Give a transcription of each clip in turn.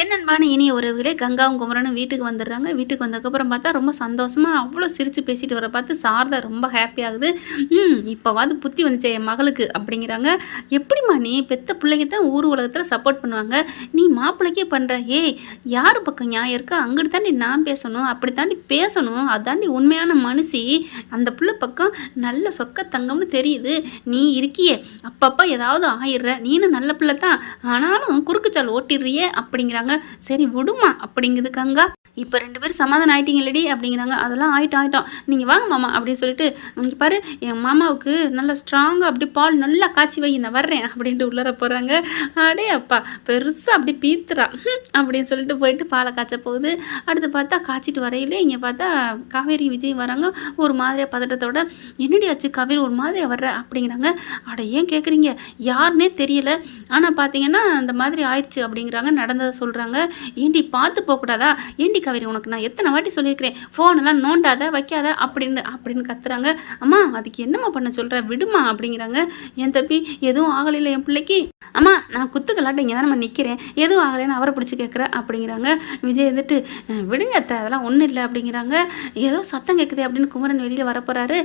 என் அன்பான இனிய உறவுகளே, கங்காவும் குமரனும் வீட்டுக்கு வந்துடுறாங்க. வீட்டுக்கு வந்ததுக்கப்புறம் பார்த்தா ரொம்ப சந்தோஷமாக அவ்வளோ சிரித்து பேசிட்டு வர பார்த்து சாரதா ரொம்ப ஹாப்பி ஆகுது. இப்போவாது புத்தி வந்துச்சே என் மகளுக்கு அப்படிங்கிறாங்க. எப்படிம்மா நீ பெத்த பிள்ளைங்க தான் ஊர் உலகத்தில் சப்போர்ட் பண்ணுவாங்க, நீ மாப்பிள்ளைக்கே பண்ணுற? ஏய், யார் பக்கம் நியாயம் இருக்கா? அங்கிட்டு தாண்டி நான் பேசணும், அப்படி தாண்டி பேசணும். அதாண்டி உண்மையான மனுஷி. அந்த பிள்ளை பக்கம் நல்ல சொக்க தங்கம்னு தெரியுது. நீ இருக்கியே, அப்பப்போ ஏதாவது ஆயிடுற. நீனும் நல்ல பிள்ளை தான், ஆனாலும் குறுக்குச்சால் ஓட்டிடுறியே அப்படிங்கிறாங்க. சரி விடுமா அப்படிங்குது கங்கா. இப்போ 2 பேரும் சமாதானம் ஆகிட்டீங்களடி அப்படிங்கிறாங்க. அதெல்லாம் ஆயிட்டோம், நீங்கள் வாங்க மாமா அப்படின்னு சொல்லிட்டு, இங்கே பாரு என் மாமாவுக்கு நல்லா ஸ்ட்ராங்காக அப்படி பால் நல்லா காய்ச்சி வை, நான் வர்றேன் அப்படின்ட்டு உள்ளர போகிறாங்க. அடே அப்பா, பெருசாக அப்படி பீத்துறா அப்படின்னு சொல்லிட்டு போயிட்டு பாலை காய்ச்ச போகுது. அடுத்து பார்த்தா காய்ச்சிட்டு வரையிலே இங்கே பார்த்தா காவேரி விஜய் வராங்க. ஒரு மாதிரியாக பதட்டத்தோட, என்னடி ஆச்சு காவேரி ஒரு மாதிரியாக வர்ற அப்படிங்கிறாங்க. அட ஏன் கேட்குறீங்க, யாருன்னே தெரியல, ஆனால் பார்த்தீங்கன்னா அந்த மாதிரி ஆயிடுச்சு அப்படிங்கிறாங்க. நடந்ததை சொல்கிறாங்க. ஏண்டி பார்த்து போகக்கூடாதா? ஏண்டி காவேரி, உனக்கு நான் எத்தனை வாட்டி சொல்லியிருக்கிறேன், ஃபோனெல்லாம் நோண்டாத வைக்காத அப்படின்னு கத்துறாங்க. அம்மா அதுக்கு என்னம்மா பண்ண சொல்கிற, விடுமா அப்படிங்கிறாங்க. என் தம்பி எதுவும் ஆகலையில என் பிள்ளைக்கு? அம்மா நான் குத்துக்கலாட்ட இங்கே தான் நம்ம நிற்கிறேன், எதுவும் ஆகலைன்னு அவரை பிடிச்சி கேட்குற அப்படிங்கிறாங்க. விஜய் வந்துட்டு, விடுங்க அத்தை, அதெல்லாம் ஒன்றும் இல்லை அப்படிங்கிறாங்க. ஏதோ சத்தம் கேட்குது அப்படின்னு குமரன் வெளியில் வரப்போகிறாரு.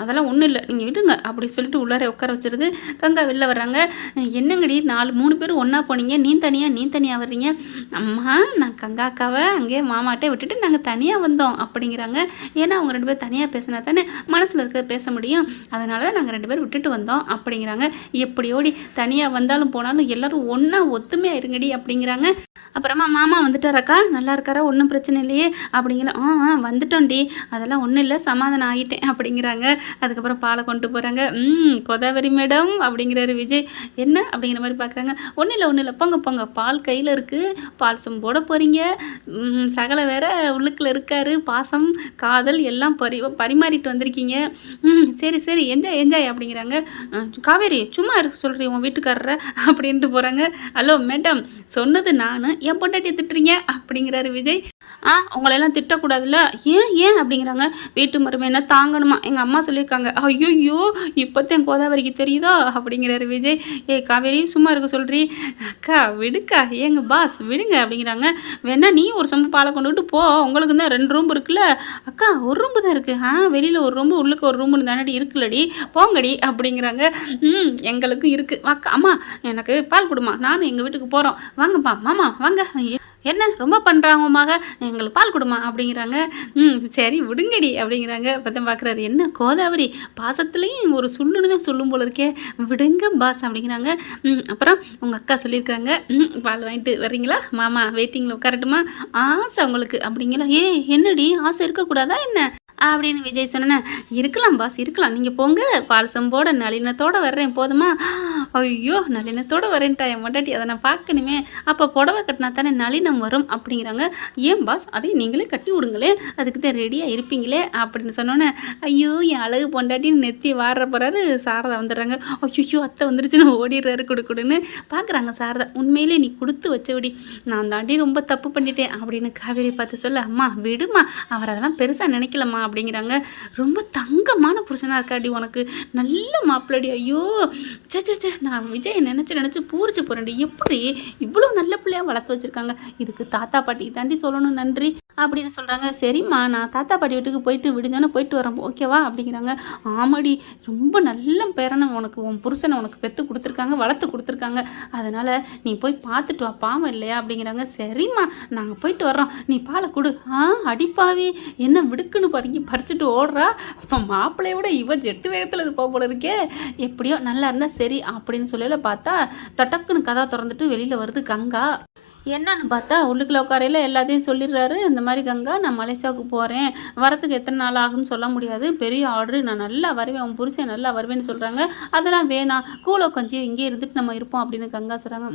அதெல்லாம் ஒன்றும் இல்லை, நீங்கள் விடுங்க அப்படி சொல்லிட்டு உள்ளார உட்கார வச்சிருது. கங்கா வெளில வர்றாங்க. என்னங்கடி 3 பேரும் ஒன்றா போனீங்க, நீ தனியாக வர்றீங்க? அம்மா நான் கங்கா அக்காவை அங்கேயே மாமாட்டே விட்டுட்டு நாங்கள் தனியாக வந்தோம் அப்படிங்கிறாங்க. ஏன்னா அவங்க 2 பேரும் தனியாக பேசினா தானே மனசில் இருக்கிறத பேச முடியும், அதனால தான் நாங்கள் 2 பேரும் விட்டுட்டு வந்தோம் அப்படிங்கிறாங்க. எப்படியோடி தனியாக வந்தாலும் போனாலும் எல்லோரும் ஒன்றா ஒத்துமையாக இருங்கடி அப்படிங்கிறாங்க. அப்புறமா மாமா வந்துட்டாரக்கா, நல்லா இருக்காரா, ஒன்றும் பிரச்சனை இல்லையே அப்படிங்கிற. வந்துட்டோண்டி, அதெல்லாம் ஒன்றும் இல்லை, சமாதானம் ஆகிட்டேன் அப்படிங்கிறாங்க. அதுக்கப்புறம் பாலை கொண்டு போகிறாங்க. கோதாவரி மேடம் அப்படிங்கிறாரு விஜய். என்ன அப்படிங்கிற மாதிரி பார்க்குறாங்க. ஒன்றும் இல்லை போங்க, பால் கையில் இருக்குது, பால் சொம்போட போகிறீங்க, சகல வேற உள்ளுக்குள்ள இருக்காரு, பாசம் காதல் எல்லாம் பரிமாறிட்டு வந்திருக்கீங்க. சரி என்ஜாய் அப்படிங்கிறாங்க. காவேரி சும்மா சொல்கிறீங்க உன் வீட்டுக்காரரை அப்படின்ட்டு போகிறாங்க. ஹலோ மேடம், சொன்னது நான், என் பொண்டாட்டியை திட்டுறீங்க அப்படிங்கிறாரு விஜய். உங்களெல்லாம் திட்டக்கூடாதுல்ல, ஏன் அப்படிங்கிறாங்க. வீட்டு மருமைன்னா தாங்கணுமா, எங்கள் அம்மா சொல்லியிருக்காங்க. ஐயோ இப்போத்தான் கோதாவரிக்கு தெரியுதோ அப்படிங்கிறாரு விஜய். காவேரி சும்மா இருக்க சொல்கிறீ, அக்கா விடுக்கா, ஏங்க பாஸ் விடுங்க அப்படிங்கிறாங்க. வேணா நீ ஒரு சொம்பு பாலை கொண்டுட்டு போ, உங்களுக்கு தான் 2 ரூம் இருக்குல்ல. அக்கா ஒரு ரூம்பு தான் இருக்குது, வெளியில் ஒரு ரூம்பு உள்ளுக்கு ஒரு ரூம்புன்னு தானடி இருக்குல்லடி, போங்கடி அப்படிங்கிறாங்க. எங்களுக்கும் இருக்குது அக்கா. அம்மா எனக்கு பால் கொடுமா, நானும் எங்கள் வீட்டுக்கு போகிறோம், வாங்கப்பா மாமா வாங்க. என்ன ரொம்ப பண்ணுறாங்க மக, எங்களுக்கு பால் கொடுமா அப்படிங்கிறாங்க. சரி விடுங்கடி அப்படிங்கிறாங்க. பார்த்தா பார்க்குறாரு, என்ன கோதாவரி பாசத்துலேயும் ஒரு சொல்லுன்னு தான் சொல்லும் போல இருக்கே, விடுங்க பாஸ் அப்படிங்கிறாங்க. அப்புறம் உங்கள் அக்கா சொல்லியிருக்காங்க, பால் வாங்கிட்டு வர்றீங்களா மாமா, வெயிட்டிங்கில் உட்காரட்டுமா, ஆசை உங்களுக்கு அப்படிங்களா? என்னடி ஆசை இருக்கக்கூடாதா என்ன அப்படின்னு விஜய் சொன்னேன். இருக்கலாம் பாஸ் இருக்கலாம், நீங்கள் போங்க, பால் சம்போட நளினத்தோடு வர்றேன் போதுமா? ஐயோ நளினத்தோடு வரேன்ட்டா என் மொண்டாட்டி, அதை நான் பார்க்கணுமே, அப்போ புடவை கட்டினா தானே நளினம் வரும் அப்படிங்கிறாங்க. ஏன் பாஸ், அதையும் நீங்களே கட்டி விடுங்களே, அதுக்கு தான் ரெடியாக இருப்பீங்களே அப்படின்னு சொன்னோன்னே, ஐயோ என் அழகு பொண்டாட்டின்னு நெத்தி வாடுற போகிறாரு. சாரதா வந்துடுறாங்க. ஐயோ அத்தை வந்துருச்சுன்னு ஓடிடுறாரு கொடுக்குன்னு பார்க்குறாங்க. சாரதா, உண்மையிலே நீ கொடுத்து வச்சபடி, நான் தாண்டி ரொம்ப தப்பு பண்ணிட்டேன் அப்படின்னு காவேரி பார்த்து சொல்ல. அம்மா விடுமா, அவர் அதெல்லாம் பெருசாக நினைக்கலம்மா அப்படிங்கிறாங்க. ரொம்ப தங்கமான புருஷனாக இருக்காடி, உனக்கு நல்ல மாப்பிள்ளடி. ஐயோ சே நான் விஜய் நினச்சி பூரிச்சு போகிறேன்டி, எப்படி இவ்வளோ நல்ல பிள்ளையாக வளர்த்து வச்சுருக்காங்க, இதுக்கு தாத்தா பாட்டிக்கு தாண்டி சொல்லணும் நன்றி அப்படின்னு சொல்கிறாங்க. சரிம்மா நான் தாத்தா பாட்டி வீட்டுக்கு போயிட்டு விடுங்கன்னு போயிட்டு வரேன், ஓகேவா அப்படிங்கிறாங்க. ஆமாடி, ரொம்ப நல்ல பேரனை உனக்கு உன் புருஷனை உனக்கு பெற்று கொடுத்துருக்காங்க, வளர்த்து கொடுத்துருக்காங்க, அதனால் நீ போய் பார்த்துட்டு வா, பாவம் இல்லையா அப்படிங்கிறாங்க. சரிம்மா நாங்கள் போயிட்டு வர்றோம், நீ பாலை கொடு. அடிப்பாவே என்ன விடுக்குன்னு பறிச்சுட்டு ஓடுறா, இப்போ மாப்பிள்ளையோட இவ ஜெட்டு வேகத்தில் இருப்பா போல இருக்கே, எப்படியோ நல்லா இருந்தால் சரி அப்படின்னு சொல்லல. பார்த்தா தட்டக்குன்னு கதா திறந்துட்டு வெளியில் வருது கங்கா. என்னன்னு பார்த்தா உள்ளுக்குள்ள உட்காரையில் எல்லாத்தையும் சொல்லிடுறாரு. இந்த மாதிரி கங்கா, நான் மலேசியாவுக்கு போகிறேன், வரத்துக்கு எத்தனை நாள் ஆகும்னு சொல்ல முடியாது, பெரிய ஆர்டரு, நான் நல்லா வருவேன், உன் புருஷன் நல்லா வருவேன்னு சொல்கிறாங்க. அதெல்லாம் வேணாம், கூலை கொஞ்சம் இங்கே இருந்துட்டு நம்ம இருப்போம் அப்படின்னு கங்கா சொல்கிறாங்க.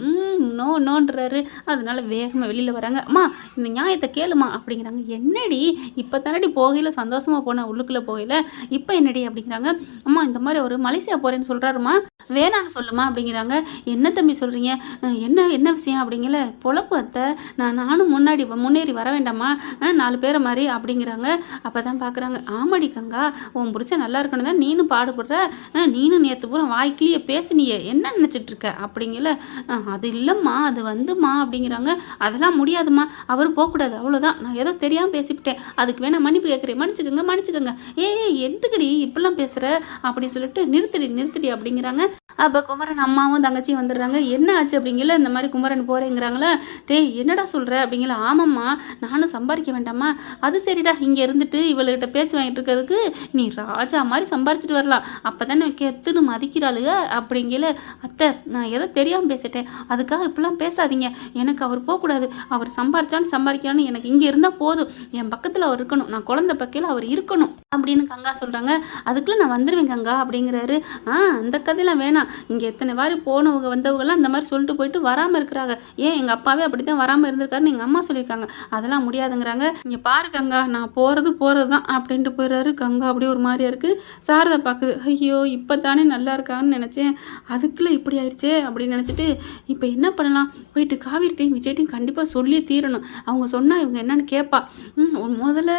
நோன்றாரு. அதனால வேகமாக வெளியில் வராங்க. அம்மா இந்த நியாயத்தை கேளுமா அப்படிங்கிறாங்க. என்னடி இப்போ தானடி போகையில் சந்தோஷமாக போனேன், உள்ளுக்குள்ளே போகையில் இப்போ என்னடி அப்படிங்கிறாங்க. அம்மா இந்த மாதிரி ஒரு மலேசியா போகிறேன்னு சொல்கிறாருமா, வேணான்னு சொல்லுமா அப்படிங்கிறாங்க. என்ன தம்பி சொல்கிறீங்க, என்ன விஷயம் அப்படிங்கல, பொழப்பு அத்தை, நானும் முன்னேறி வர வேண்டாமா 4 பேரை மாதிரி அப்படிங்கிறாங்க. அப்போ தான் பார்க்குறாங்க, ஆமாடி கங்கா, உன் புருஷன் நல்லா இருக்கணும் தான் நீனும் பாடுபடுற, நீனும் நேற்று பூரா வாய்க்கிலேயே பேசுனியே, என்ன நினச்சிட்டு இருக்க அப்படிங்கல. அது இல்லைம்மா, அது வந்துமா அப்படிங்கிறாங்க. அதெல்லாம் முடியாதுமா, அவர் போகக்கூடாது, அவ்வளோதான், நான் ஏதோ தெரியாமல் பேசிவிட்டேன், அதுக்கு வேணா மன்னிப்பு கேட்குறேன், மன்னிச்சுக்கோங்க. எடுத்துக்கடி இப்படிலாம் பேசுகிற அப்படின்னு சொல்லிட்டு நிறுத்தடி அப்படிங்கிறாங்க. அப்போ குமரன் அம்மாவும் தங்கச்சியும் வந்துடுறாங்க. என்ன ஆச்சு அப்படிங்கல. இந்த மாதிரி குமரன் போகிறேங்கிறாங்களா. டேய் என்னடா சொல்கிற அப்படிங்கல. ஆமாம்மா, நானும் சம்பாதிக்க வேண்டாமா. அது சரிடா, இங்கே இருந்துட்டு இவள்கிட்ட பேச்சு வாங்கிட்டு இருக்கிறதுக்கு நீ ராஜா மாதிரி சம்பாரிச்சிட்டு வரலாம், அப்போ தானே கெத்துன்னு மதிக்கிறாளுங்க அப்படிங்கல. அத்தை, நான் ஏதோ தெரியாமல் பேசிட்டேன், அதுக்காக இப்படிலாம் பேசாதீங்க, எனக்கு அவர் போகக்கூடாது, அவர் சம்பாதிக்கிறான்னு எனக்கு இங்கே இருந்தால் போதும், என் பக்கத்தில் அவர் இருக்கணும், நான் குழந்தை பக்கையில் அவர் இருக்கணும் அப்படின்னு கங்கா சொல்கிறாங்க. அதுக்குள்ளே நான் வந்துடுவேன் கங்கா அப்படிங்கிறாரு. அந்த கதையெல்லாம் வேணாம், இங்கே எத்தனை வாரி போனவங்க வந்தவங்கலாம் இந்த மாதிரி சொல்லிட்டு போயிட்டு வராமல் இருக்கிறாங்க, எங்கள் அப்பாவே அப்படி தான் வராமல் இருந்திருக்காருன்னு எங்கள் அம்மா சொல்லியிருக்காங்க, அதெல்லாம் முடியாதுங்கிறாங்க. இங்கே பாரு கங்கா, நான் போகிறது தான் அப்படின்ட்டு போயிடுறாரு. கங்கா அப்படியே ஒரு மாதிரியா இருக்குது. சாரதா பார்க்குது, ஐயோ இப்போ தானே நல்லா இருக்கான்னு நினச்சேன், அதுக்குள்ளே இப்படி ஆயிடுச்சே அப்படின்னு நினச்சிட்டு இப்போ என்ன பண்ணலாம், போயிட்டு காவிரிட்டையும் விஜய்ட்டையும் கண்டிப்பாக சொல்லியே தீரணும், அவங்க சொன்னால் இவங்க என்னன்னு கேட்பா. முதல்ல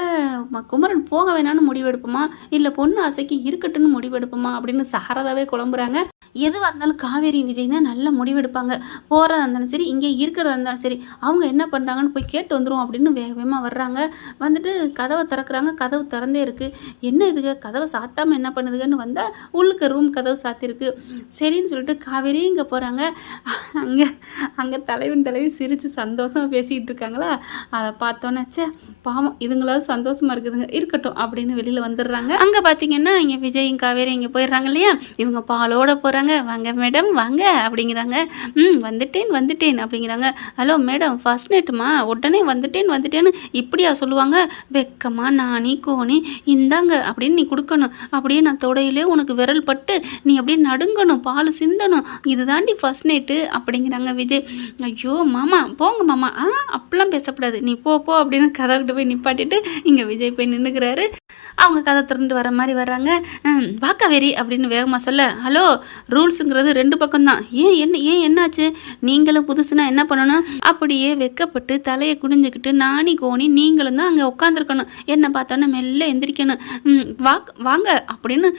குமரன் போக வேணான்னு முடிவெடுப்போமா, இல்லை பொண்ணு ஆசைக்கு இருக்கட்டுன்னு முடிவெடுப்போமா அப்படின்னு சாரதாவே குழம்புறாங்க. எதுவாக இருந்தாலும் காவேரி விஜய் தான் நல்ல முடிவெடுப்பாங்க, போகிறதா இருந்தாலும் சரி, இங்கே இருக்கிறதா இருந்தாலும் சரி, அவங்க என்ன பண்ணுறாங்கன்னு போய் கேட்டு வந்துடும் அப்படின்னு வேகமாக வர்றாங்க. வந்துட்டு கதவை திறக்கிறாங்க, கதவு திறந்தே இருக்குது. என்ன இதுங்க கதவை சாத்தாமல் என்ன பண்ணுதுங்கன்னு வந்தால் உள்ளுக்கு ரூம் கதவு சாத்திருக்கு. சரின்னு சொல்லிட்டு காவேரி இங்கே போகிறாங்க. அங்கே தலைவி சிரித்து சந்தோஷமாக பேசிக்கிட்டு இருக்காங்களா, அதை பார்த்தோன்னே பாவம் இதுங்களாவது சந்தோஷமாக இருக்குதுங்க, இருக்கட்டும் அப்படின்னு வெளியில் வந்துடுறாங்க. அங்கே பார்த்தீங்கன்னா இங்கே விஜயும் காவேரி இங்கே போயிடுறாங்க இல்லையா, இவங்க பாலோட போகிறாங்க. வாங்க மேடம் வாங்க அப்படிங்கிறாங்க. வந்துட்டேன் அப்படிங்கிறாங்க. ஹலோ மேடம், ஃபர்ஸ்ட் நைட்டுமா, உடனே வந்துட்டேன்னு இப்படியா சொல்லுவாங்க, வெக்கமா நாணி கோணி இந்தாங்க அப்படின்னு நீ கொடுக்கணும், அப்படியே நான் தொடையிலே உனக்கு விரல் பட்டு நீ அப்படியே நடுங்கணும், பால் சிந்தணும், இதுதாண்டி ஃபர்ஸ்ட் நைட்டு அப்படிங்கிறாங்க விஜய். ஐயோ மாமா போங்க மாமா, அப்படிலாம் பேசக்கூடாது, நீ போ அப்படின்னு கதவுக்கிட்ட போய் நிப்பாட்டிட்டு இங்கே விஜய் போய் நின்றுக்கிறாரு. அவங்க கதை திறந்து வர மாதிரி வர்றாங்க. வா காவேரி அப்படின்னு வேகமாக சொல்ல, ஹலோ ரூல்ஸுங்கிறது 2 பக்கம்தான், ஏன் என்னாச்சு, நீங்களும் புதுசுனா என்ன பண்ணணும், அப்படியே வெக்கப்பட்டு தலையை குனிஞ்சுக்கிட்டு நாணி கோணி நீங்களும் தான் அங்கே உட்காந்துருக்கணும், என்னை பார்த்தோன்னே மெல்ல எந்திரிக்கணும், வாங்க அப்படின்னு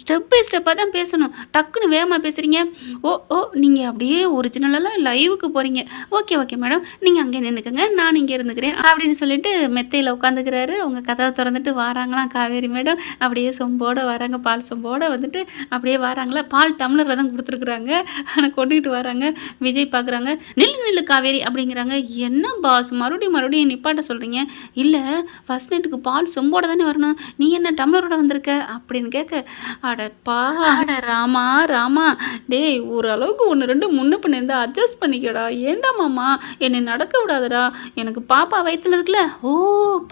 ஸ்டெப் பை ஸ்டெப்பாக தான் பேசணும், டக்குன்னு வேகமாக பேசுகிறீங்க, ஓ நீங்கள் அப்படியே ஒரிஜினலாக லைவுக்கு போகிறீங்க, ஓகே மேடம் நீங்கள் அங்கே நின்றுக்கங்க, நான் இங்கே இருந்துக்கிறேன் அப்படின்னு சொல்லிட்டு மெத்தையில் உட்காந்துக்கிறாரு. அவங்க கதவை திறந்துட்டு வராங்களாம் காவேரி மேடம், அப்படியே சொம்போடு வராங்க, பால் சொம்போடு வந்துட்டு அப்படியே வராங்களா, பால் டம்ளரில் தான் கொடுத்துருக்குறாங்க, ஆனால் கொண்டுக்கிட்டு வராங்க. விஜய் பார்க்குறாங்க. நில்லு காவேரி அப்படிங்கிறாங்க. என்ன பாஸ் மறுபடியும் நிப்பாட்ட சொல்கிறீங்க, இல்லை ஃபர்ஸ்ட் நைட்டுக்கு பால் சொம்போட தானே வரணும், நீ என்ன டம்ளரோட வந்திருக்க அப்படின்னு கேட்க, அட ராமா டேய் ஓரளவுக்கு 1-2 முன்ன பண்ணி இருந்தால் அட்ஜஸ்ட் பண்ணிக்கடா, ஏண்டா மாமா என்னை நடக்க விடாதடா, எனக்கு பாப்பா வயிற்றுல இருக்குல்ல,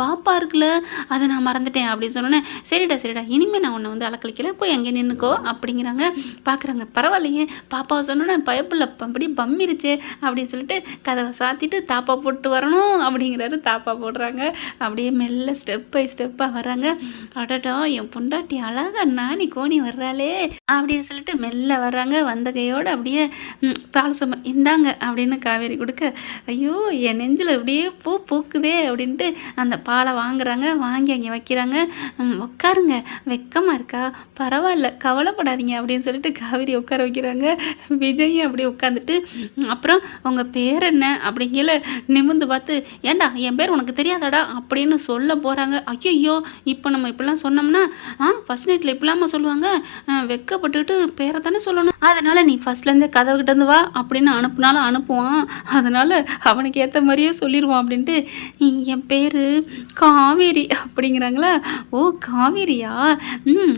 பாப்பா இருக்குல்ல, அதை நான் மறந்துட்டேன் அப்படின்னு சொன்னோன்னே, சரிடா இனிமேல் நான் உன்னை வந்து அலக்கழிக்கல, போய் அங்கே நின்றுக்கோ அப்படிங்கிறாங்க. பார்க்குறாங்க, பரவாயில்லையே பாப்பாவை சொன்னோன்னே பயப்பில்ல அப்படியே பம்மிருச்சே அப்படின்னு சொல்லிட்டு கதவை சாத்திட்டு தாப்பா போட்டு வரணும் அப்படிங்கிறாரு. தாப்பா போடுறாங்க, அப்படியே மெல்ல ஸ்டெப் பை ஸ்டெப்பாக வராங்க. அடடா என் பொண்டாட்டி அழகா நாணி கோணி வர்றாளே அப்படின்னு சொல்லிட்டு மெல்ல வர்றாங்க. வந்த கையோடு அப்படியே பால் சொம்ப இந்தாங்க அப்படின்னு காவேரி கொடுக்க, ஐயோ என் நெஞ்சில் அப்படியே பூ பூக்குதே அப்படின்ட்டு அந்த பாலை வாங்குறாங்க. வாங்கி அங்கே வைக்கிறாங்க. உட்காருங்க, வெக்கமாக இருக்கா, பரவாயில்ல கவலைப்படாதீங்க அப்படின்னு சொல்லிட்டு காவேரி உட்கார வைக்கிறாங்க. விஜயும் அப்படியே உட்காந்துட்டு, அப்புறம் உங்கள் பேர் என்ன அப்படிங்கல நிமிந்து பார்த்து, ஏண்டா என் பேர் உனக்கு தெரியாதாடா அப்படின்னு சொல்ல போகிறாங்க. ஐயோ இப்போ நம்ம இப்படிலாம் சொன்னோம்னா ஃபர்ஸ்ட் நைட்டில் இப்படிலாமா சொல்லுவாங்க, வெக்கப்பட்டுக்கிட்டு பேரை தானே சொல்லணும், அதனால் நீ ஃபர்ஸ்ட்லேருந்தே கதவுக்கிட்ட இருந்து வா அப்படின்னு அனுப்புனாலும் அனுப்புவான், அதனால் அவனுக்கு ஏற்ற மாதிரியே சொல்லிடுவான் அப்படின்ட்டு, என் பேர் காவேரி அப்படிங்கிறாங்களா. ஓ காவேரியா,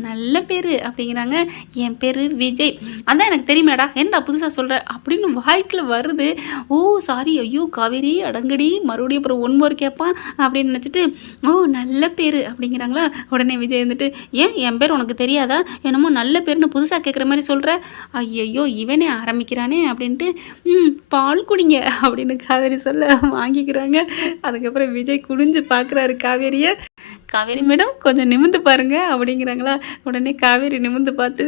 நல்ல பேர் அப்படிங்கிறாங்க. என் பேர் விஜய், அதான் எனக்கு தெரியுமேடா, என்னடா புதுசாக சொல்கிற அப்படின்னு வாய்க்கில் வருது. ஓ சாரி, ஐயோ காவேரி அடங்கடி, மறுபடியும் அப்புறம் 1 more கேட்பான் அப்படின்னு நினச்சிட்டு, ஓ நல்ல பேர் அப்படிங்கிறாங்களா. உடனே விஜய் வந்துட்டு, ஏன் என் பேர் உனக்கு தெரியாதா, என்னமோ நல்ல பேர்னு புதுசாக கேட்குற மாதிரி சொல்கிற, ஐயோ இவனே ஆரம்பிக்கிறானே அப்படின்ட்டு, பால் குடிங்க அப்படின்னு காவேரி சொல்ல வாங்கிக்கிறாங்க. அதுக்கப்புறம் விஜய் குடிஞ்சு பார்க்குறாரு காவேரியை. காவேரி மேடம் கொஞ்சம் நிமிர்ந்து பாருங்க அப்படிங்கிறாங்களா. உடனே காவேரி நிமிர்ந்து பார்த்து,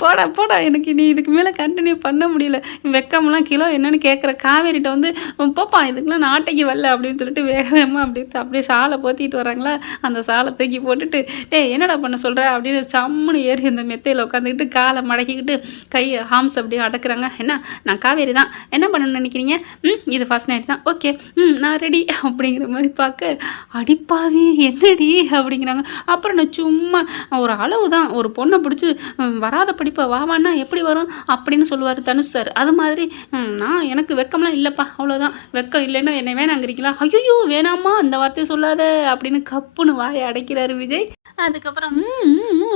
போடா போடா எனக்கு நீ இதுக்கு மேலே கண்டினியூ பண்ண முடியல, வெக்கமெல்லாம் கிலோ என்னன்னு கேட்குற காவேரிட்ட வந்து போப்பா இதுக்கெல்லாம் நாட்டைக்கு வரல அப்படின்னு சொல்லிட்டு வேக வேகமாக அப்படியே ஷாலை போத்திட்டு வராங்களா. அந்த ஷாலை தூக்கி போட்டுட்டு, என்னடா பண்ண சொல்கிற அப்படின்னு சம்முன்னு ஏறி அந்த மெத்தையில் உட்காந்துக்கிட்டு காலை மடக்கிக்கிட்டு கையை ஹார்ம்ஸ் அப்படியே அடக்குறாங்க. என்ன நான் காவேரி தான், என்ன பண்ணணும்னு நினைக்கிறீங்க? இது ஃபர்ஸ்ட் நைட் தான், ஓகே நான் ரெடி அப்படிங்கிற மாதிரி பார்க்க, அடிப்பாவி என்னடி அப்படிங்கிறாங்க. அப்புறம் நான் சும்மா ஒரு அளவு தான், ஒரு பொண்ணை பிடிச்சி வராத படிப்பை வாவான்னா எப்படி வரும் அப்படின்னு சொல்லுவார் தனுஷ் சார். அது மாதிரி நான் எனக்கு வெக்கம்லாம் இல்லைப்பா, அவ்வளோதான். வெக்கம் இல்லைன்னா என்னை வேணாங்கிறீங்களா? ஐயோ வேணாமா அந்த வார்த்தையை சொல்லாத அப்படின்னு கப்புன்னு வாயை அடைக்கிறாரு விஜய். அதுக்கப்புறம்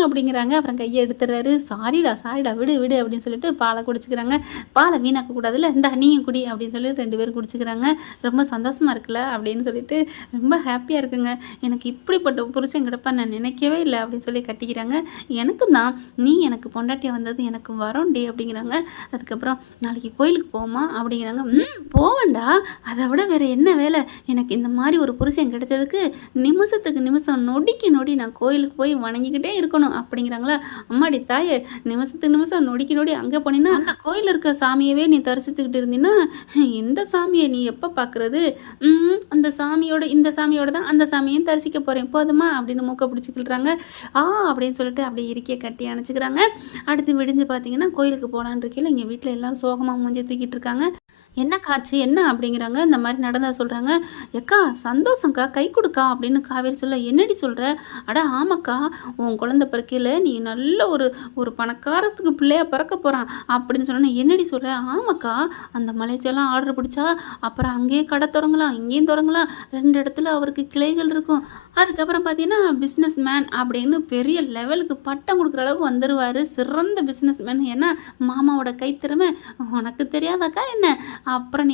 அப்படிங்கிறாங்க. அப்புறம் கையை எடுத்துடுறாரு. சாரிடா விடு விடு அப்படின்னு சொல்லிட்டு பாலை குடிச்சிக்கிறாங்க. பாலை வீணாக்க கூடாதுல்ல, இந்த நீயும் குடி அப்படின்னு சொல்லி 2 பேரும் குடிச்சிக்கிறாங்க. ரொம்ப சந்தோஷமாக இருக்குல்ல அப்படின்னு சொல்லிட்டு ரொம்ப ஹாப்பியாக இருக்குங்க. எனக்கு இப்படிப்பட்ட புருஷன் கிடப்பா நான் நினைக்கவே இல்லை அப்படின்னு சொல்லி கட்டிக்கிறாங்க. எனக்கும் தான் நீ எனக்கு பொண்டாட்டியாக வந்தது எனக்கு வரோண்டி அப்படிங்கிறாங்க. அதுக்கப்புறம் நாளைக்கு கோயிலுக்கு போமா அப்படிங்கிறாங்க. போவேண்டா, அதை விட வேறு என்ன வேலை எனக்கு, இந்த மாதிரி ஒரு புருஷன் கிடைச்சதுக்கு நிமிஷத்துக்கு நிமிஷம் நொடிக்கு நொடி நான் கோயிலுக்கு போய் வணங்கிக்கிட்டே இருக்கணும் அப்படிங்கிறாங்களா. அம்மாடி தாயே, நிமிஷத்துக்கு நிமிஷம் நொடிக்கு நொடி அங்கே போனீங்கன்னா அந்த கோயிலில் இருக்க சாமியவே நீ தரிசிச்சுக்கிட்டு இருந்தீங்கன்னா இந்த சாமியை நீ எப்போ பார்க்குறது? அந்த சாமியோட இந்த சாமியோட தான் அந்த சாமியையும் தரிசிக்க போகிறேன் போதுமா அப்படின்னு மூக்க பிடிச்சிக்கிட்டுறாங்க. அப்படின்னு சொல்லிட்டு அப்படியே இறுக்கிய கட்டி அணைச்சிக்கிறாங்க. அடுத்து விடிஞ்சு பார்த்தீங்கன்னா கோயிலுக்கு போகலான்னு இருக்கையில் இங்கே வீட்டில் எல்லோரும் சோகமாக மூஞ்சி தூக்கிட்டு இருக்காங்க. என்ன காட்சி என்ன அப்படிங்கிறாங்க. இந்த மாதிரி நடந்தா சொல்கிறாங்க. எக்கா சந்தோஷங்க்கா கை கொடுக்கா அப்படின்னு காவேரி சொல்ல, என்னடி சொல்கிற? அட ஆமாக்கா, உன் குழந்தை பிறக்கையில் நீ நல்ல ஒரு பணக்காரத்துக்கு பிள்ளையாக பிறக்க போகிறான் அப்படின்னு சொன்னேன். என்னடி சொல்கிற? ஆமாக்கா, அந்த மலேசியாலாம் ஆர்டர் பிடிச்சா அப்புறம் அங்கேயே கடை தொடங்கலாம், இங்கேயும் தொடங்கலாம், 2 இடத்துல அவருக்கு கிளைகள் இருக்கும். அதுக்கப்புறம் பார்த்தீங்கன்னா பிஸ்னஸ் மேன் அப்படின்னு பெரிய லெவலுக்கு பட்டம் கொடுக்குற அளவுக்கு வந்துடுவார். சிறந்த பிஸ்னஸ் மேன். ஏன்னா மாமாவோட கைத்திறமை உனக்கு தெரியாதாக்கா என்ன? அப்புறம்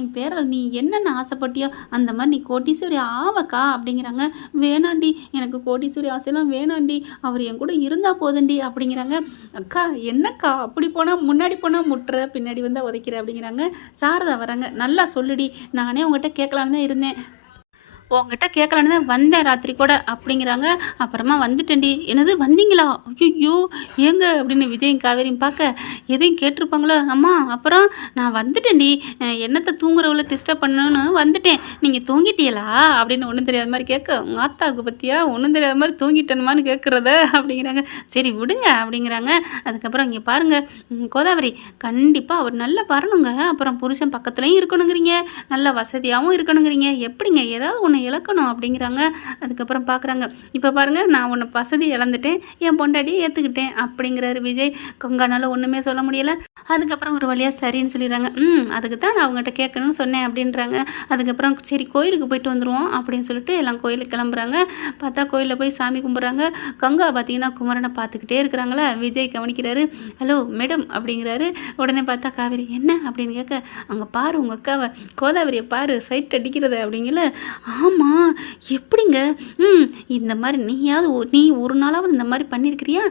நீ என்னென்ன ஆசைப்பட்டியோ அந்த மாதிரி நீ கோட்டீஸ்வரி ஆவக்கா அப்படிங்கிறாங்க. வேணாண்டி, எனக்கு கோட்டீஸ்வரி ஆசையெல்லாம் வேணாண்டி, அவர் என் கூட இருந்தால் போதண்டி அப்படிங்கிறாங்க. அக்கா என்னக்கா அப்படி போனால் முன்னாடி போனால் முட்டுற, பின்னாடி வந்தால் உதைக்கிற அப்படிங்கிறாங்க. சாரதா வராங்க. நல்லா சொல்லுடி, நானே உங்கள்கிட்ட கேட்கலான்னு தான் இருந்தேன், உங்ககிட்ட கேட்கலான்னு தான் வந்தேன் ராத்திரி கூட அப்படிங்கிறாங்க. அப்புறமா வந்துட்டேன்டி. என்னது வந்தீங்களா? ஐயோ ஏங்க அப்படின்னு விஜயும் காவேரியும் பார்க்க, எதையும் கேட்டிருப்பாங்களோ. அம்மா அப்புறம் நான் வந்துட்டேன்டி, என்னத்தை தூங்குறவளை டிஸ்டர்ப் பண்ணணும்னு வந்துட்டேன், நீங்கள் தூங்கிட்டீங்களா அப்படின்னு ஒன்றும் தெரியாத மாதிரி கேட்க, உங்கள் ஆத்தாவுக்கு பற்றியா ஒன்றும் தெரியாத மாதிரி தூங்கிட்டேனுமான்னு கேட்குறத அப்படிங்கிறாங்க. சரி விடுங்க அப்படிங்கிறாங்க. அதுக்கப்புறம் இங்கே பாருங்கள் கோதாவரி, கண்டிப்பாக அவர் நல்லா வரணுங்க, அப்புறம் புருஷன் பக்கத்துலேயும் இருக்கணுங்கிறீங்க, நல்ல வசதியாகவும் இருக்கணுங்கிறீங்க, எப்படிங்க ஏதாவது ஒன்று இழக்கணும் அப்படிங்கிறாங்க. அதுக்கப்புறம் பார்க்குறாங்க. இப்போ பாருங்கள், நான் உன்னை வசதி இழந்துட்டேன், என் பொண்டாட்டியை ஏற்றுக்கிட்டேன் அப்படிங்கிறாரு விஜய். கொங்கானால ஒன்றுமே சொல்ல முடியலை. அதுக்கப்புறம் ஒரு வழியாக சரின்னு சொல்லிடுறாங்க. அதுக்கு தான் நான் அவங்ககிட்ட கேட்கணும்னு சொன்னேன் அப்படின்றாங்க. அதுக்கப்புறம் சரி கோயிலுக்கு போயிட்டு வந்துடுவோம் அப்படின்னு சொல்லிட்டு எல்லாம் கோயிலுக்கு கிளம்புறாங்க. பார்த்தா கோயிலில் போய் சாமி கும்பிட்றாங்க. கங்கா பார்த்தீங்கன்னா குமரனை பார்த்துக்கிட்டே இருக்கிறாங்களா. விஜய் கவனிக்கிறாரு. ஹலோ மேடம் அப்படிங்கிறாரு. உடனே பார்த்தா காவேரி என்ன அப்படின்னு கேட்க, அங்கே பாரு உங்கள் அக்காவை, கோதாவரியை பாரு சைட் அடிக்கிறத அப்படிங்கல. ஆமாம் எப்படிங்க? இந்த மாதிரி நீ ஒரு நாளாவது இந்த மாதிரி பண்ணியிருக்கிறியா?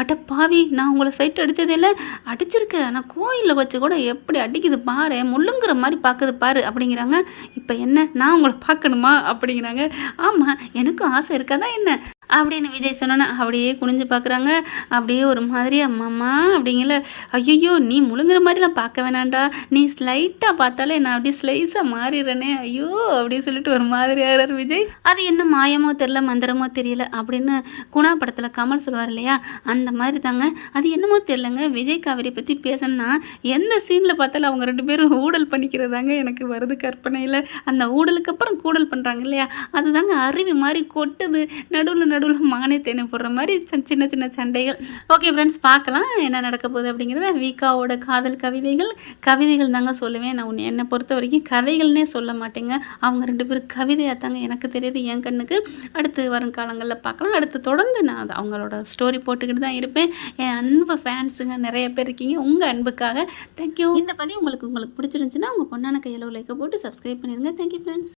அட பாவி, நான் உங்களை சைட் அடித்ததே இல்லை, அடிச்சிருக்கேன், ஆனால் கோயிலில் வச்சு கூட எப்படி அடிக்குது பாரு, முள்ளுங்கிற மாதிரி பார்க்குது பாரு அப்படிங்கிறாங்க. இப்போ என்ன நான் உங்களை பார்க்கணுமா அப்படிங்கிறாங்க. ஆமாம் எனக்கும் ஆசை இருக்காதான் என்ன அப்படின்னு விஜய் சொன்னோன்னா அப்படியே குனிஞ்சு பார்க்குறாங்க. அப்படியே ஒரு மாதிரி அம்மாம்மா அப்படிங்கல. ஐயோ நீ முழுங்குற மாதிரிலாம் பார்க்க வேணாண்டா, நீ ஸ்லைட்டாக பார்த்தாலே நான் அப்படியே ஸ்லைஸாக மாறிடுறேனே ஐயோ அப்படின்னு சொல்லிட்டு ஒரு மாதிரி ஆகிறார் விஜய். அது என்ன மாயமோ தெரில மந்திரமோ தெரியல அப்படின்னு குணா படத்தில் கமல் சொல்லுவார் இல்லையா, அந்த மாதிரி தாங்க. அது என்னமோ தெரிலங்க, விஜய் காவேரி பற்றி பேசணுன்னா எந்த சீனில் பார்த்தாலும் அவங்க 2 பேரும் ஊடல் பண்ணிக்கிறதாங்க எனக்கு வருது கற்பனையில். அந்த ஊடலுக்கு அப்புறம் கூடல் பண்ணுறாங்க இல்லையா, அதுதாங்க அருவி மாதிரி கொட்டுது, நடுவில் மானே தேனை போடுற மாதிரி சின்ன சின்ன சண்டைகள். ஓகே ஃப்ரெண்ட்ஸ், பார்க்கலாம் என்ன நடக்க போகுது அப்படிங்கிறத. வீக்காவோட காதல் கவிதைகள் தாங்க சொல்லுவேன் நான். என்னை பொறுத்த வரைக்கும் கதைகள்னே சொல்ல மாட்டேங்க, அவங்க 2 பேரும் கவிதையாக தாங்க எனக்கு தெரியுது என் கண்ணுக்கு. அடுத்து வரும் காலங்களில் பார்க்கலாம். அடுத்து தொடர்ந்து நான் அவங்களோட ஸ்டோரி போட்டுக்கிட்டு தான் இருப்பேன். என் அன்பு ஃபேன்ஸுங்க நிறைய பேர் இருக்கீங்க, உங்கள் அன்புக்காக தேங்க்யூ. இந்த பதிவு உங்களுக்கு பிடிச்சிருந்துச்சுன்னா உங்கள் பொண்ணான கையில் லைக்கை போட்டு சப்ஸ்கிரைப் பண்ணிடுங்க. Thank you friends.